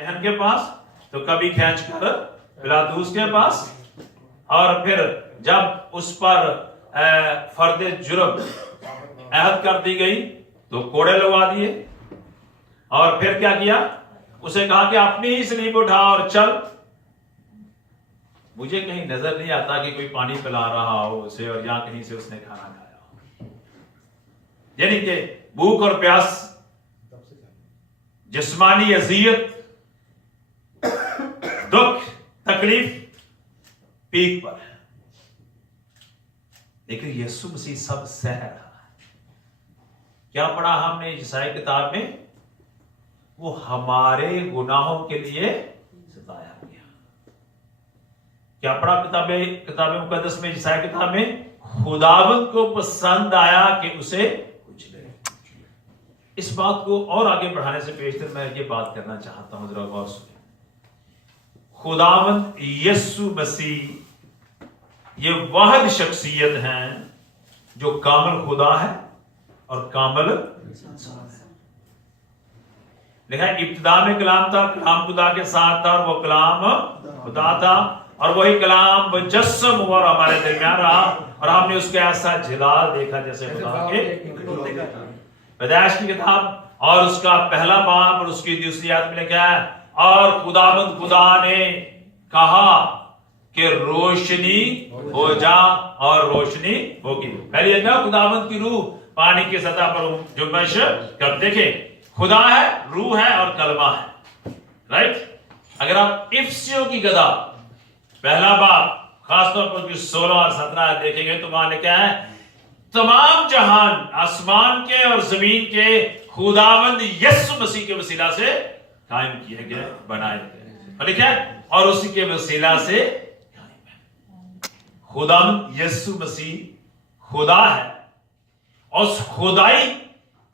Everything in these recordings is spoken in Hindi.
बहन के पास, तो कभी खींच कर पिलातूस के पास, और फिर जब उस पर फर्दे जुर्म अहद कर दी गई तो कोड़े लगवा दिए, और फिर क्या किया, उसे कहा कि अपनी ही स्लीप उठा और चल। मुझे कहीं नजर नहीं आता कि कोई पानी पिला रहा हो उसे और या कहीं से उसने खाना खाया हो। यानी कि भूख और प्यास, जिस्मानी अजियत, दुख, तकलीफ पीक पर है, लेकिन यीशु मसीह सब सह रहा है। क्या पढ़ा हमने ईसाई किताब में? वो हमारे गुनाहों के लिए सताया गया। क्या पढ़ा किताब मुकद्दस में, ईसाई किताब में? खुदावंद को पसंद आया कि उसे कुचले। इस बात को और आगे बढ़ाने से पेशतर मैं ये बात करना चाहता हूं, जरा गौर सुनिए। खुदावंद यीशु मसीह ये वाहिद शख्सियत है जो कामिल खुदा है और कामिल इंसान है। लिखा है इब्तिदा में कलाम था, कलाम खुदा के साथ था और वो कलाम खुदा था, और वही कलाम मुजस्सम हुआ और हमारे दरमियान रहा, और हमने उसके ऐसा जलाल देखा जैसे खुदा के। पैदाइश की किताब और उसका पहला बाब और उसकी दूसरी आयत में लिखा है, और खुदावंद खुदा ने कहा कि रोशनी हो जा और रोशनी होगी। पहली जगह खुदावंद की रूह पानी की सतह पर जुम्बश कर। देखे, खुदा है, रूह है और कलमा है, राइट। अगर आप इफ्सियों की किताब पहला बाब खासतौर पर 16 और 17 देखेंगे तो वहां लिखा है तमाम जहान आसमान के और जमीन के खुदावंद यीशु मसीह के वसीला से कायम किए गए, बनाए गए, लिखा है, और उसी के वसीला से कायम है। खुदावंद यीशु मसीह खुदा है, और उस खुदाई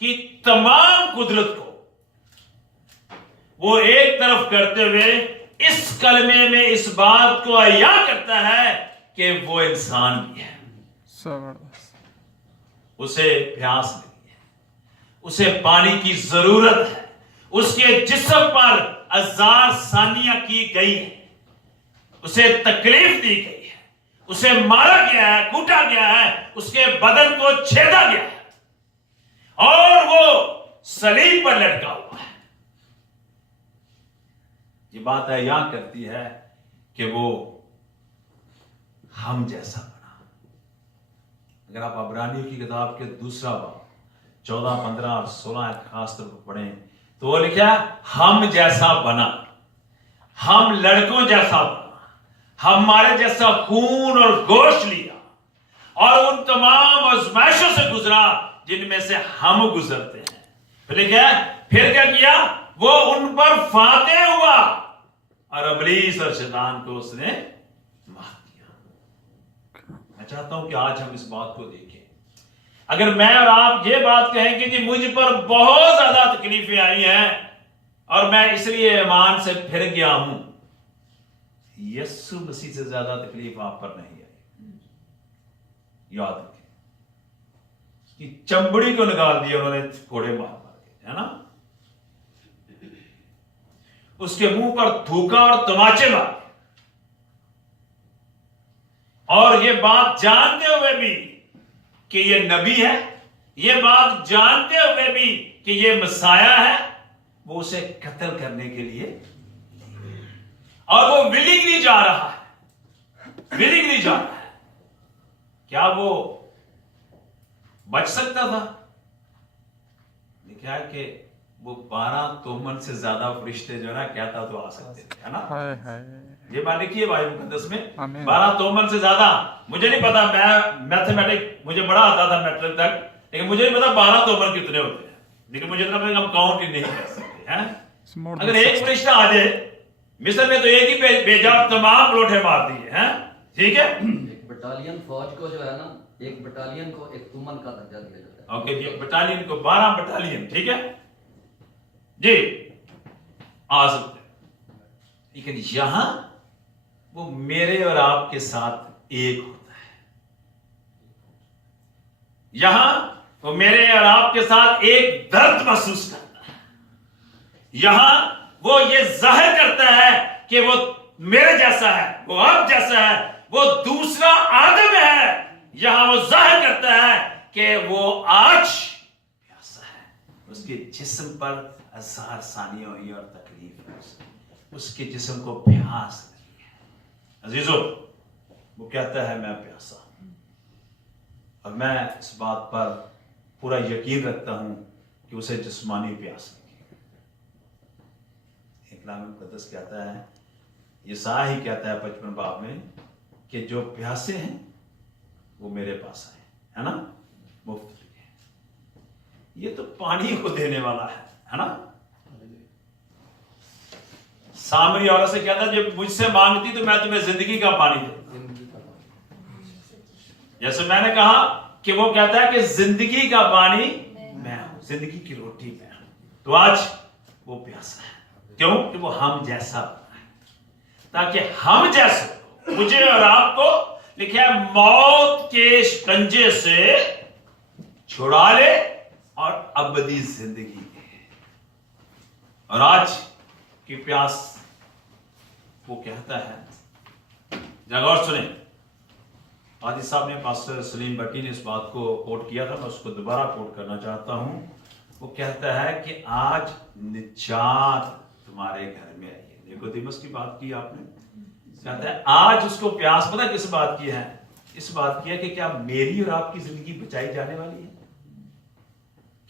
की तमाम कुदरत को वो एक तरफ करते हुए इस कलमे में इस बात को अया करता है कि वो इंसान भी है। उसे प्यास लगी है, उसे पानी की जरूरत है, उसके जिस्म पर अज़ार सानियां की गई है, उसे तकलीफ दी गई है, उसे मारा गया है, कूटा गया है, उसके बदन को छेदा गया है, और वो सलीब पर लटका हुआ है। ये बात अया करती है कि वो हम जैसा बना। अगर आप अब्रानियों की किताब के दूसरा बाब 14, 15 और 16 खास तौर पर पढ़ें तो वो लिखा है हम जैसा बना, हम लड़कों जैसा बना, हमारे जैसा खून और गोश्त लिया, और उन तमाम आजमाइशों से गुजरा जिनमें से हम गुजरते हैं। फिर लिखा है, फिर क्या किया, वो उन पर फाते हुआ और इब्लीस और शैतान को उसने मार दिया। मैं चाहता हूं कि आज हम इस बात को देखें। अगर मैं और आप ये बात कहें कि जी मुझ पर बहुत ज्यादा तकलीफें आई हैं और मैं इसलिए ईमान से फिर गया हूं, यीशु मसीह से ज्यादा तकलीफ आप पर नहीं आई। याद रखें कि चमड़ी को निकाल दिया उन्होंने कोड़े मार मार के, है ना, उसके मुंह पर थूका और तमाचे मारे, और ये बात जानते हुए भी कि ये नबी है, ये बात जानते हुए भी कि ये मसाया है, वो उसे कत्ल करने के लिए, और वो विलिंगली जा रहा है, विलिंगली जा रहा है। क्या वो बच सकता था? लिखा है कि वो 12 तोमन से ज्यादा फरिश्ते जो है ना कहता तो आ सकते थे, है ना। ये बात लिखी है भाई मुकद्दस में, 12 तोमन से ज्यादा। मुझे नहीं पता, मैं मैथमेटिक मुझे बड़ा आता था मैट्रिक तक, लेकिन मुझे नहीं पता 12 तोमन कितने होते हैं, लेकिन मुझे इतना हम काउंट ही नहीं कर सकते हैं। अगर एक फरिश्ता आ जाए, मिस्र में तो एक ही भेजा, तमाम लोटे मार दिए हैं, ठीक है। एक बटालियन फौज को जो है ना, एक बटालियन को एक तुमन का दर्जा दिया जाता है। ओके, बटालियन को 12 बटालियन, ठीक है जी, आ सकते हैं। लेकिन यहां वो मेरे और आपके साथ एक होता है, यहां वो मेरे और आपके साथ एक दर्द महसूस करता है, यहां वो ये जाहिर करता है कि वो मेरे जैसा है, वो आप जैसा है, वो दूसरा आदम है। यहां वो जाहिर करता है कि वो आज प्यासा है, उसके जिस्म पर अज़ार सानियां हुई और तकलीफ है, उसके जिस्म को प्यास लगी है। अजीजों, वो कहता है मैं प्यासा हूं, और मैं इस बात पर पूरा यकीन रखता हूं कि उसे जिस्मानी प्यास लगी। कलाम मुक़द्दस कहता है, यशायाह ही कहता है 55 बाब में कि जो प्यासे हैं वो मेरे पास आए, है ना, मुफ्त है। ये तो पानी को देने वाला है ना। सामरी औरत से कहता है, जब मुझसे मांगती तो मैं तुम्हें जिंदगी का पानी दूंगा। जैसे मैंने कहा कि वो कहता है कि जिंदगी का पानी मैं हूं, जिंदगी की रोटी मैं हूं। तो आज वो प्यासा है, क्यों? कि वो हम जैसा बना है, ताकि हम जैसे मुझे और आपको, लिखा है, मौत के शिकंजे से छुड़ा ले और अबदी जिंदगी दे। और आज की प्यास वो कहता है, जगह और सुने, आदि साहब ने, पास्टर सलीम भट्टी ने इस बात को कोट किया था, मैं उसको दोबारा कोट करना चाहता हूं। वो कहता है कि आज निजात तुम्हारे घर में आई है। निकोदेमुस की बात की आपने, कहता है आज उसको प्यास पता किस बात की है? इस बात की है कि क्या मेरी और आपकी जिंदगी बचाई जाने वाली है?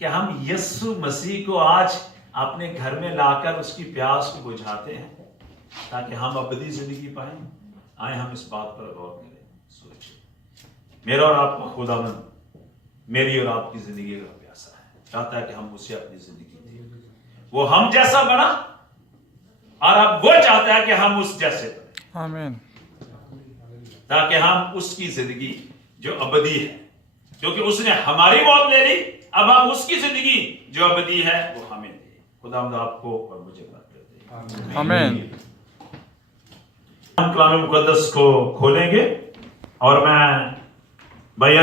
क्या हम यीशु मसीह को आज अपने घर में लाकर उसकी प्यास को बुझाते हैं ताकि हम अबदी जिंदगी पाएं? आए हम इस बात पर गौर करें, सोचें। मेरा और आपका खुदावंद मेरी और आपकी जिंदगी का प्यासा है, चाहता है कि हम उसे अपनी जिंदगी दें। वो हम जैसा बना और अब वो चाहता है कि हम उस जैसे बने। आमीन। ताकि हम उसकी जिंदगी जो अबदी है, क्योंकि उसने हमारी मौत ले ली, अब हम उसकी जिंदगी जो अबदी है वो हमें दे। खुदावंद आपको और मुझे बरकत दे। आमीन। हम कलाम मुक़द्दस को खोलेंगे और मैं भाई